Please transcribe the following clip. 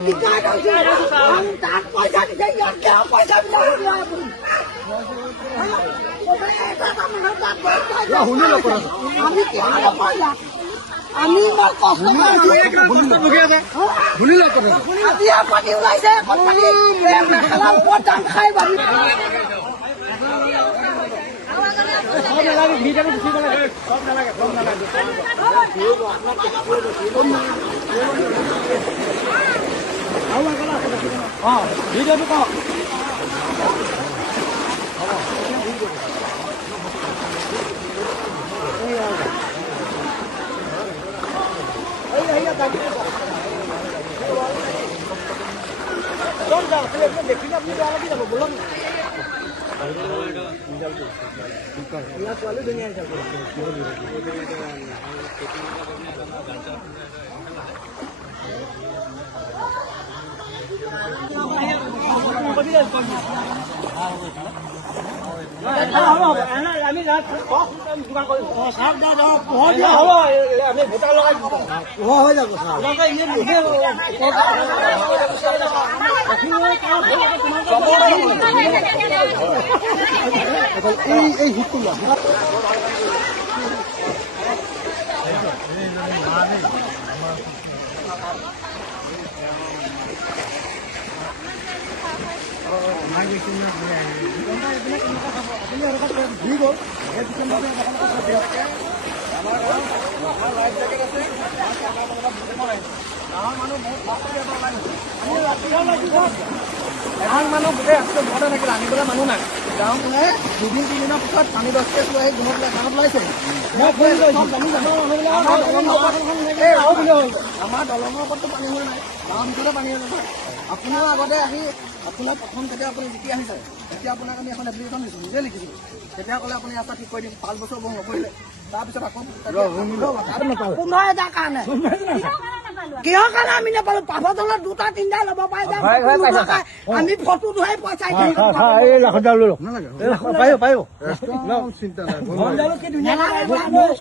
আমি কষ্ট ওলাইছে খাই বাবি ভিডিঅ'টো কওক আমি ভোটাৰ লগাই হৈ যাব এই হিটটো এখন মানুহ গোটেই ৰাস্তাত ঘৰতে থাকিলে আনিবলৈ মানুহ নাই গাঁও মানে দুদিন তিনিদিনৰ পিছত পানী 10 কেছ লৈ আহি গাঁৱত ওলাইছে আমাৰ দলঙৰ ওপৰতো পানী হোৱা নাই গাঁৱৰ ভিতৰতে পানী হৈ নহয় আপুনিও আগতে আহি আপোনাৰ প্ৰথম যেতিয়া আপুনি জিকি আহিছে তেতিয়া আপোনাক আমি এখন এপ্লিকেশ্যন দিছোঁ নিজে লিখিছিলোঁ তেতিয়া ক'লে আপুনি ৰাস্তা ঠিক কৰি দিম 5 বছৰ বহু নকৰিলে তাৰপিছত আকৌ 15,000 কাৰণে কিহৰ কাৰণে আমি নাপালো পাভৰ তলত 2টা 3টা ল'ব পাই যাম আমি ফটো ধুৱাই পইচা চিন্তা নাই